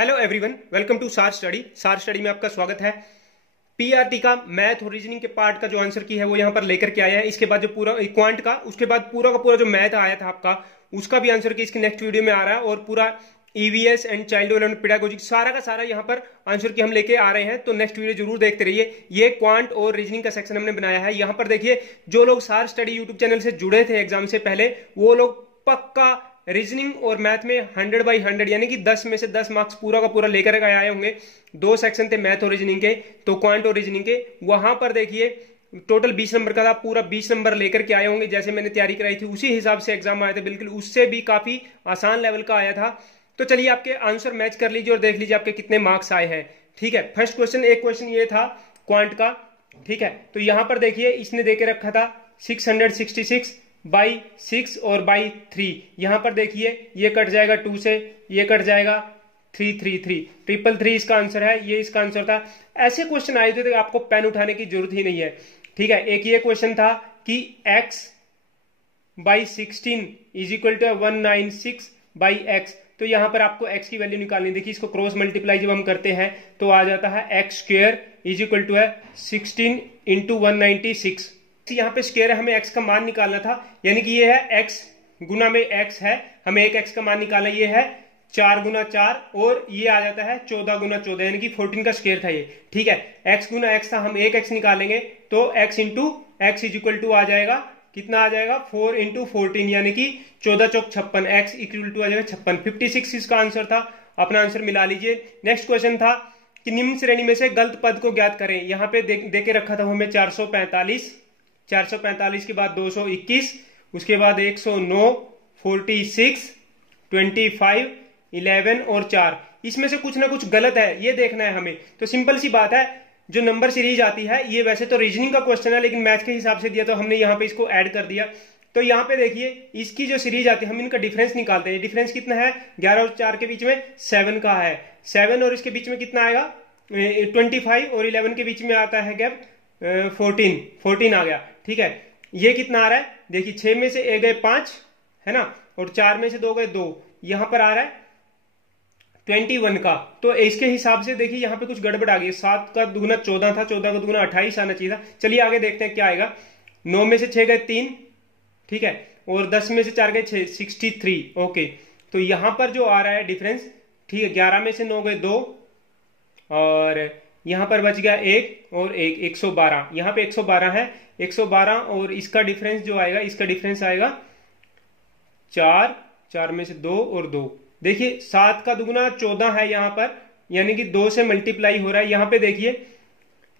Hello everyone, welcome to सार study. सार study में आपका स्वागत है। पीआरटी का मैथ और रीजनिंग के पार्ट का जो आंसर की है वो यहाँ पर लेकर के आया है। इसके बाद जो पूरा क्वांट का, उसके बाद पूरा का पूरा जो मैथ आया था आपका, उसका भी आंसर की इसके नेक्स्ट वीडियो में आ रहा है। और पूरा EVS and child development pedagogy सारा का सारा यहाँ पर आंसर की हम लेके आ रहे हैं। तो नेक्स्ट वीडियो जरूर देखते रहिए। ये क्वांट और रीजनिंग का सेक्शन हमने बनाया है। यहाँ पर देखिए, जो लोग सार स्टडी यूट्यूब चैनल से जुड़े थे एग्जाम से पहले, वो लोग पक्का रीजनिंग और मैथ में 100/100 यानी कि 10 में से 10 मार्क्स पूरा का पूरा लेकर के आए होंगे। दो सेक्शन थे मैथ और रीजनिंग के, तो क्वांट और रीजनिंग के, वहां पर देखिए टोटल 20 नंबर का था, पूरा 20 नंबर लेकर के आए होंगे। जैसे मैंने तैयारी कराई थी उसी हिसाब से एग्जाम आए थे, बिल्कुल उससे भी काफी आसान लेवल का आया था। तो चलिए आपके आंसर मैच कर लीजिए और देख लीजिए आपके कितने मार्क्स आए हैं। ठीक है, फर्स्ट क्वेश्चन, एक क्वेश्चन ये था क्वांट का। ठीक है, तो यहां पर देखिए इसने देके रखा था 666/6 और बाई 3। यहां पर देखिए ये कट जाएगा 2 से, ये कट जाएगा 333, 333 इसका आंसर है। ये इसका आंसर था। ऐसे क्वेश्चन आए थे तो आपको पेन उठाने की जरूरत ही नहीं है। ठीक है, एक ये क्वेश्चन था कि x/16 is equal to 196/x। तो यहां पर आपको x की वैल्यू निकालनी। देखिए इसको क्रॉस मल्टीप्लाई जब हम करते हैं तो आ जाता है x² इज इक्वल टू है 16 × 196। यहाँ पे स्क्वायर है, हमें x का मान निकालना था, यानी कि ये है x गुना में x है, हमें एक x का मान निकालना। ये है 4 × 4 और ये आ जाता है 14 × 14, यानी कि 14 का स्क्वायर था ये। ठीक है, x गुना x था, हम एक x निकालेंगे तो x into x is equal to आ जाएगा, कितना आ जाएगा 4 × 14, यानी कि 14 चौक 56, x इक्वल टू आ जाएगा 56। 56 इसका आंसर था। अपना आंसर मिला लीजिए। नेक्स्ट क्वेश्चन था कि निम्न श्रेणी में से गलत पद को ज्ञात करें। यहाँ पे दे के रखा था हमें 445 के बाद 221, उसके बाद 109, 46, 25, 11 और 4। इसमें से कुछ ना कुछ गलत है, ये देखना है हमें। तो सिंपल सी बात है, जो नंबर सीरीज आती है, ये वैसे तो रीजनिंग का क्वेश्चन है लेकिन मैथ के हिसाब से दिया तो हमने यहाँ पे इसको ऐड कर दिया। तो यहाँ पे देखिए इसकी जो सीरीज आती है, हम इनका डिफरेंस निकालते हैं। डिफरेंस कितना है? 11 और 4 के बीच में 7 का है। 7 और इसके बीच में कितना आएगा? 25 और 11 के बीच में आता है गैप 14 आ गया। ठीक है, ये कितना आ रहा है? देखिए 6 में से 1 गए 5 है ना, और 4 में से 2 गए 2, यहां पर आ रहा है 21 का। तो इसके हिसाब से देखिए यहाँ पे कुछ गड़बड़ आ गई। 7 का दुगुना 14 था, 14 का दुगुना 28 आना चाहिए था। चलिए आगे देखते हैं क्या आएगा। 9 में से 6 गए 3, ठीक है, और 10 में से 4 गए 6, 63। ओके, तो यहां पर जो आ रहा है डिफरेंस, ठीक है, 11 में से 9 गए 2 और यहां पर बच गया 1 और 1, 112। यहां पे 112 है, 112 और इसका डिफरेंस जो आएगा, इसका डिफरेंस आएगा 4 में से 2 और 2। देखिए 7 का दुगुना 14 है यहां पर, यानी कि 2 से मल्टीप्लाई हो रहा है। यहां पे देखिए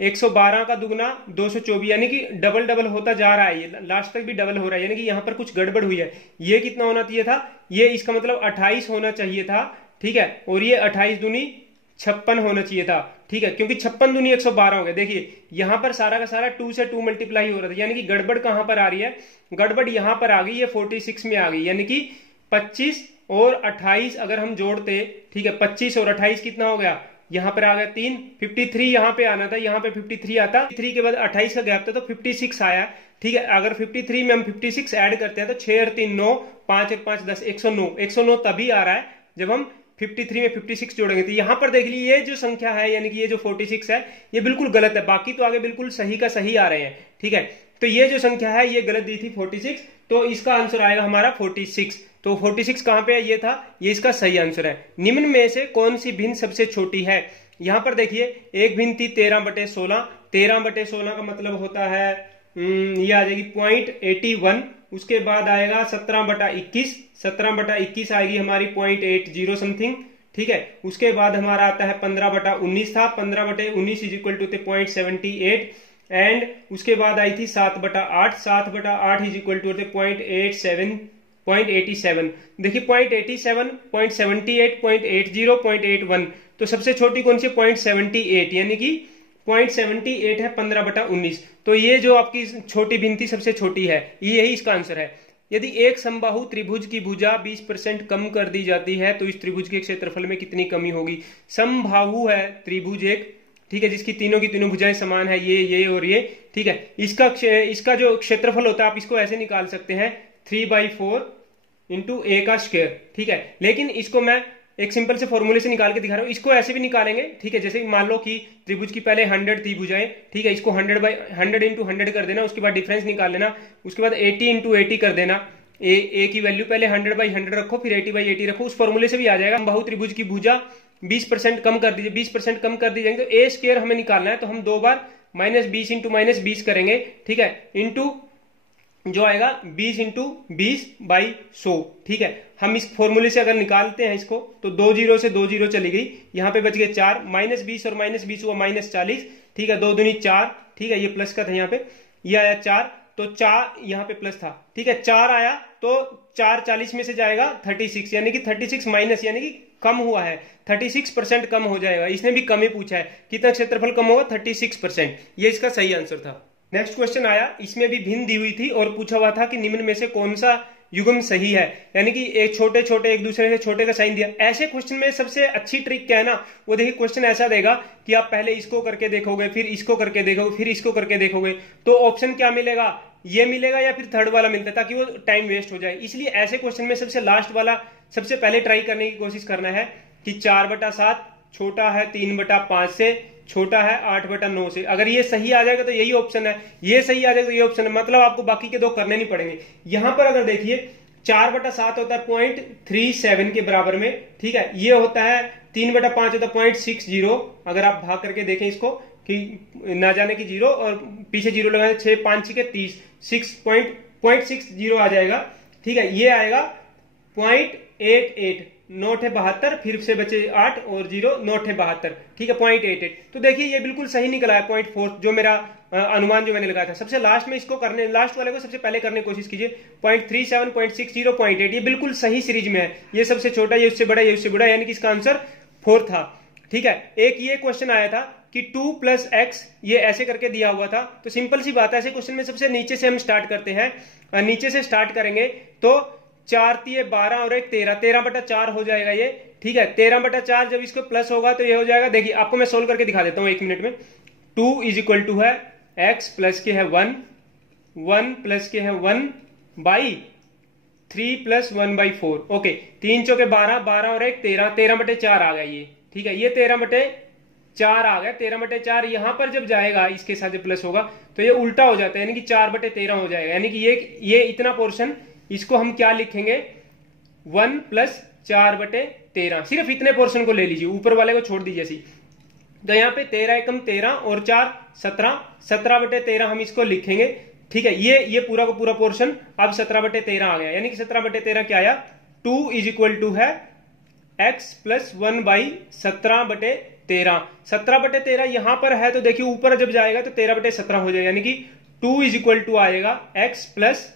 112 का दुगुना 224, यानी कि डबल डबल होता जा रहा है, ये लास्ट तक भी डबल हो रहा है, यानी कि यहां पर कुछ गड़बड़ हुई है। ये कितना होना चाहिए था? ये इसका मतलब 28 होना चाहिए था। ठीक है, और ये 28 दूनी 56 होना चाहिए था। ठीक है, क्योंकि 56 दूनी 112 हो गया। देखिए यहां पर सारा का सारा 2 से 2 मल्टीप्लाई हो रहा था, यानी कि गड़बड़ कहां पर आ रही है? गड़बड़ यहां पर आ गई, ये 46 में आ गई, यानी कि 25 और 28 अगर हम जोड़ते, ठीक है, 25 और 28 कितना हो गया? यहां पर आ गया 3, 53 यहां पे आना था, यहां पे 53 आता, 3 के बाद 28 का गैप था तो 56 आया। ठीक है, अगर 53 में हम 56 ऐड करते हैं तो 6 और 3 9, 5 और 5 10, 109। 109 तभी आ रहा है जब हम 53 में 56 जोड़ेंगे। तो यहां पर देख लीजिए ये जो संख्या है, यानी कि ये जो 46 है, ये बिल्कुल गलत है। बाकी तो आगे बिल्कुल सही का सही आ रहे हैं। ठीक है, तो ये जो संख्या है ये गलत दी थी 46, तो इसका आंसर आएगा हमारा 46। तो 46 कहां पे है? ये था, ये इसका सही आंसर है। निम्न में से कौन सी भिन्न सबसे छोटी है? यहां पर देखिए एक भिन्न थी 13/16। 13/16 का मतलब होता है ये आ जाएगी 0.81। उसके बाद आएगा 17/21। 17/21 आएगी हमारी 0.80 समथिंग। ठीक है, उसके बाद हमारा आता है 15/19 था, 15/19 इज इक्वल टू 0.78। एंड उसके बाद आई थी 7/8। 7/8 इज इक्वल टू 0.87। देखिए 0.87, 0.78, 0.80, 0.81। तो सबसे छोटी कौन सी? 0.78, यानी कि 0.78 है 15/19। तो ये जो आपकी छोटी भिन्नती सबसे छोटी है, यही इसका आंसर है। यदि एक समबाहु त्रिभुज की भुजा 20% कम कर दी जाती है तो इस त्रिभुज के क्षेत्रफल में कितनी कमी होगी? समबाहु है त्रिभुज एक, ठीक है, जिसकी तीनों की तीनों भुजाएं समान है, ये और ये। ठीक है, इसका जो क्षेत्रफल होता है आप इसको ऐसे निकाल सकते हैं 3/4 × a का स्क्वायर। ठीक है, लेकिन इसको मैं एक सिंपल से फॉर्मूले से निकाल के दिखा रहा हूँ। इसको ऐसे भी निकालेंगे, ठीक है। जैसे मान लो कि त्रिभुज की पहले 100 थी भुजाएं, ठीक है। इसको 100 इंटू 100 कर देना, उसके बाद डिफरेंस निकाल लेना, उसके बाद 80 इंटू 80 कर देना। ए की वैल्यू पहले 100/100 रखो, फिर 80/80 रखो, उस फॉर्मूले से भी आ जाएगा। बाहु त्रिभुज की भुजा 20% कम कर दीजिए, 20% कम कर दीजिए तो ए स्क्वायर हमें निकालना है, तो हम 2 बार -20 इंटू -20 करेंगे, ठीक है। इंटू जो आएगा 20 इंटू 20/100, ठीक है। हम इस फॉर्मूले से अगर निकालते हैं इसको तो 2 जीरो से 2 जीरो चली गई, यहाँ पे बच गए 4, -20 और -20 हुआ -40, ठीक है। 2 दूनी 4, ठीक है। ये प्लस का था यहाँ पे, ये आया 4, तो 4 यहाँ पे प्लस था, ठीक है। 4 आया तो 4 40 में से जाएगा 36, यानी कि 36 माइनस, यानी कि कम हुआ है, 36% कम हो जाएगा। इसने भी कम ही पूछा है, कितना क्षेत्रफल कम होगा, 36%। ये इसका सही आंसर था। नेक्स्ट क्वेश्चन आया, इसमें भी भिन्न दी हुई थी और पूछा हुआ था कि निम्न में से कौन सा युग्म सही है, यानी कि एक छोटे छोटे एक दूसरे से छोटे का साइन दिया। ऐसे क्वेश्चन में सबसे अच्छी ट्रिक क्या है ना, वो देखिए क्वेश्चन ऐसा देगा कि आप पहले इसको करके देखोगे, फिर इसको करके देखोगे, फिर इसको करके देखोगे, तो ऑप्शन क्या मिलेगा, ये मिलेगा या फिर थर्ड वाला मिलता है, ताकि वो टाइम वेस्ट हो जाए। इसलिए ऐसे क्वेश्चन में सबसे लास्ट वाला सबसे पहले ट्राई करने की कोशिश करना है कि 4/7 छोटा है 3/5 से, छोटा है 8/9 से। अगर ये सही आ जाएगा तो यही ऑप्शन है, ये सही आ जाएगा तो ये ऑप्शन है, मतलब आपको बाकी के 2 करने नहीं पड़ेंगे। यहां पर अगर देखिए 4/7 होता है 0.37 के बराबर में, ठीक है। ये होता है 3/5 होता है 0.60, अगर आप भाग करके देखें इसको कि ना जाने की 0 और पीछे 0 लगाए, 6 5 6 30, 6.60 आ जाएगा, ठीक है। ये आएगा 0.88, 9 है 72, फिर से बचे 8 और 0, 9 है 72, ठीक है, 0.88। तो देखिए ये बिल्कुल सही निकला है, 0.4 जो मेरा अनुमान जो मैंने लगाया था। सबसे लास्ट में इसको करने, लास्ट वाले को सबसे पहले करने की कोशिश कीजिए। 0.37, 0.60, 0.8, ये बिल्कुल सही सीरीज में है। ये सबसे छोटा, ये उससे बड़ा, ये उससे बड़ा, यानी कि इसका आंसर 4 था, ठीक है। एक ये क्वेश्चन आया था कि 2 + x, ये ऐसे करके दिया हुआ था। तो सिंपल सी बात है, ऐसे क्वेश्चन में सबसे नीचे से हम स्टार्ट करते हैं, नीचे से स्टार्ट करेंगे तो 4 × 12 और 1 13, 13/4 हो जाएगा ये, ठीक है। 13/4 जब इसको प्लस होगा तो ये हो जाएगा, देखिए आपको मैं सोल्व करके दिखा देता हूं 1 मिनट में। 2 = है x प्लस के है 1, 1 प्लस के है 1/3 प्लस 1/4, ओके। 3 चौके 12, 12 और 1 13, 13/4 आ गया ये, ठीक है। ये 13/4 आ गया। 13/4 यहां पर जब जाएगा, इसके साथ जब प्लस होगा तो ये उल्टा हो जाता है, यानी कि 4/13 हो जाएगा, यानी कि ये इतना पोर्शन, इसको हम क्या लिखेंगे, 1 + 4/13। सिर्फ इतने पोर्शन को ले लीजिए, ऊपर वाले को छोड़ दीजिए सी। तो यहाँ पे 13 एकम 13 और 4 17, 17/13 हम इसको लिखेंगे, ठीक है। ये पूरा का पूरा पोर्शन अब 17/13 आ गया, यानी कि 17/13 क्या आया, 2 = है x + 1/17/13। 17/13 यहां पर है तो देखिए ऊपर जब जाएगा तो 13/17 हो जाएगा, यानी कि 2 = आएगा x +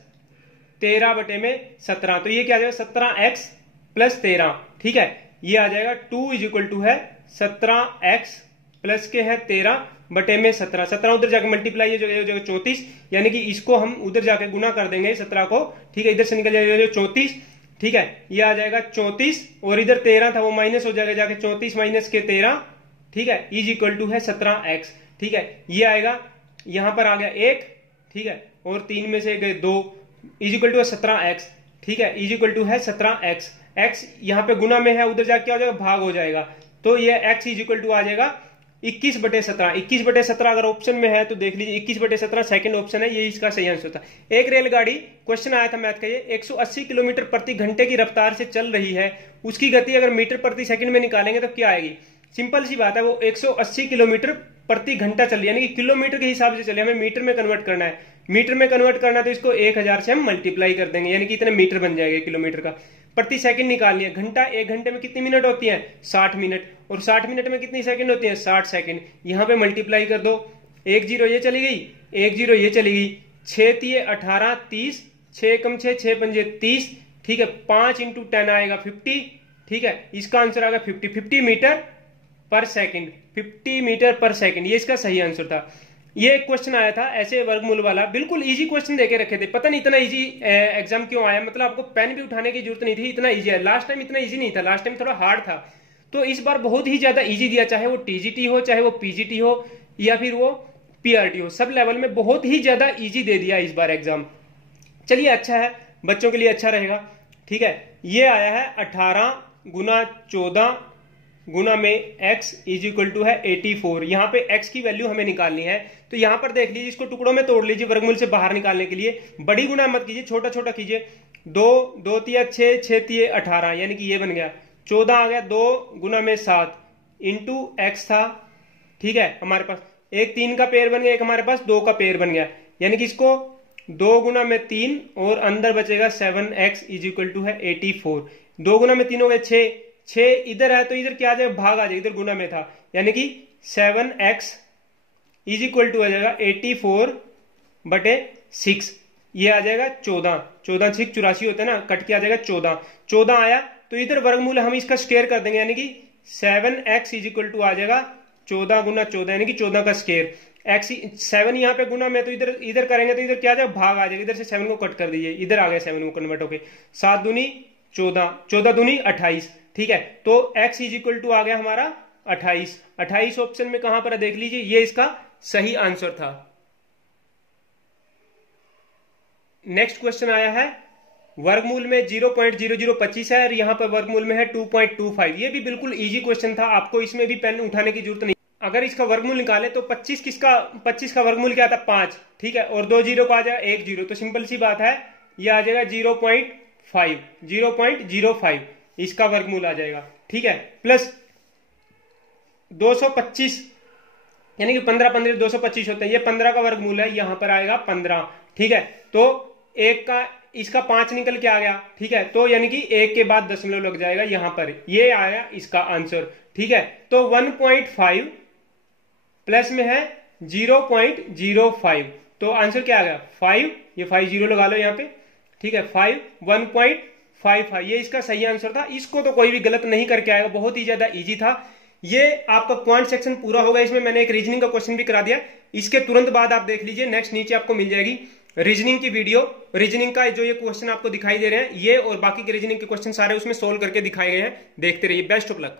13/17। तो ये क्या आ जाएगा, 17x + 13, ठीक है। ये आ जाएगा 2 = है 17x प्लस के है 13/17। 17 उधर जाके मल्टीप्लाई हो जाएगा 34, यानी कि इसको हम उधर जाके गुना कर देंगे 17 को, ठीक है। इधर से निकल जाएगा 34, ठीक है। ये आ जाएगा 34 और इधर 13 था वो माइनस हो जाएगा जाके 34 - के 13, ठीक है, = है 17x, ठीक है। ये आएगा, यहां पर आ गया 1, ठीक है, और 3 में से गए 2, = है 17x, ठीक है, = है 17x। x यहां पे गुना में है, उधर जाके क्या हो जाएगा, भाग हो जाएगा, तो ये x = आ जाएगा 21/17। 21/17 अगर ऑप्शन में है तो देख लीजिए, 21/17 सेकंड ऑप्शन है, ये इसका सही आंसर था। एक रेलगाड़ी, क्वेश्चन आया था मैथ का, ये 180 किलोमीटर प्रति घंटे की रफ्तार से चल रही है, उसकी गति अगर मीटर प्रति सेकंड में निकालेंगे तो क्या आएगी। सिंपल सी बात है, वो 180 किलोमीटर प्रति घंटा चल रही है, यानी कि किलोमीटर के हिसाब से चले, हमें मीटर में कन्वर्ट करना है। मीटर में कन्वर्ट करना है तो इसको 1000 से हम मल्टीप्लाई कर देंगे, यानी कि इतने मीटर बन जाएगा किलोमीटर का। प्रति सेकंड निकालनी है, घंटा, 1 घंटे में कितनी मिनट होती है, 60 मिनट, और 60 मिनट में कितनी सेकंड होती है, 60 सेकंड। यहां पे मल्टीप्लाई कर दो, 1 0 ये चली गई, 1 0 ये चली गई, 6 3 18 30, 6 कम 6 6 5 30, ठीक है। 5 × 10 आएगा 50, ठीक है। इसका आंसर आएगा 50 मीटर पर सेकंड, 50 मीटर पर सेकंड, ये इसका सही आंसर था। ये एक क्वेश्चन आया था ऐसे वर्गमूल वाला, बिल्कुल इजी क्वेश्चन देके रखे थे, पता नहीं इतना इजी एग्जाम क्यों आया, मतलब आपको पेन भी उठाने की जरूरत नहीं थी, इतना इजी है। लास्ट टाइम इतना इजी नहीं था, लास्ट टाइम थोड़ा हार्ड था, तो इस बार बहुत ही ज्यादा इजी दिया, चाहे वो टीजीटी हो, चाहे वो पीजीटी हो, या फिर वो पीआरटी हो, सब लेवल में बहुत ही ज्यादा इजी दे दिया इस बार एग्जाम। चलिए अच्छा है, बच्चों के लिए अच्छा रहेगा, ठीक है। ये आया है 18 गुना 14 गुना में x इज इक्वल टू है 84। यहाँ पे x की वैल्यू हमें निकालनी है। तो यहाँ पर देख लीजिए, इसको टुकड़ों में तोड़ लीजिए वर्गमूल से बाहर निकालने के लिए। बड़ी गुना मत कीजिए, छोटा छोटा कीजिए। 2 2 तिया 6 6 तिये 18, यानी कि ये बन गया 14 आ गया। 2 गुना में 7 इंटू एक्स था, ठीक है। हमारे पास एक 3 का पेयर बन गया, एक हमारे पास 2 का पेयर बन गया, यानी कि इसको 2 गुना में 3 और अंदर बचेगा 7x इज इक्वल टू है 84। 2 गुना में 3 हो गए 6, 6 इधर है तो इधर क्या आ जाएगा, भाग आ जाएगा, इधर गुना में था, यानी कि 7x इज इक्वल टू आ जाएगा 84/6। ये आ जाएगा 14, 14 6 84 होता है ना, कट के आ जाएगा 14। 14 आया तो इधर वर्गमूल हम इसका स्क्वायर कर देंगे, यानी कि 7x इज इक्वल टू आ जाएगा 14 गुना 14, यानी कि 14 का स्क्वायर। x 7 यहाँ पे गुना में, तो इधर इधर करेंगे तो इधर क्या आ जाएगा, भाग आ जाएगा। इधर से 7 को कट कर दीजिए, इधर आ गया 7 को कन्वर्ट होके। 7 दूनी 14, 14 दूनी 28, ठीक है। तो x इज इक्वल टू आ गया हमारा 28। 28 ऑप्शन में कहां पर देख लीजिए, ये इसका सही आंसर था। नेक्स्ट क्वेश्चन आया है, वर्गमूल में 0.0025 है और यहां पर वर्गमूल में है 2.25। ये भी बिल्कुल इजी क्वेश्चन था, आपको इसमें भी पेन उठाने की जरूरत नहीं। अगर इसका वर्गमूल निकाले तो 25 का वर्गमूल क्या आता है, 5, ठीक है। और 2 जीरो का आ जाएगा 1 जीरो, तो सिंपल सी बात है, ये आ जाएगा 0.05 इसका वर्गमूल आ जाएगा, ठीक है। प्लस 225, यानी कि 15 15 225 होते हैं, ये 15 का वर्गमूल है, यहां पर आएगा 15, ठीक है। तो एक का इसका 5 निकल के आ गया, ठीक है। तो यानी कि 1 के बाद दशमलव लग जाएगा यहां पर, ये आया इसका आंसर, ठीक है। तो 1.5 प्लस में है 0.05, तो आंसर क्या आ गया 5, ये 5 जीरो लगा लो यहाँ पे, ठीक है। 5 1.55, ये इसका सही आंसर था। इसको तो कोई भी गलत नहीं करके आएगा, बहुत ही ज्यादा इजी था। ये आपका पॉइंट सेक्शन पूरा होगा। इसमें मैंने एक रीजनिंग का क्वेश्चन भी करा दिया, इसके तुरंत बाद आप देख लीजिए, नेक्स्ट नीचे आपको मिल जाएगी रीजनिंग की वीडियो। रीजनिंग का जो ये क्वेश्चन आपको दिखाई दे रहे हैं, ये और बाकी के रीजनिंग के क्वेश्चन सारे उसमें सोल्व करके दिखाए गए हैं, देखते रहिए। Best of luck.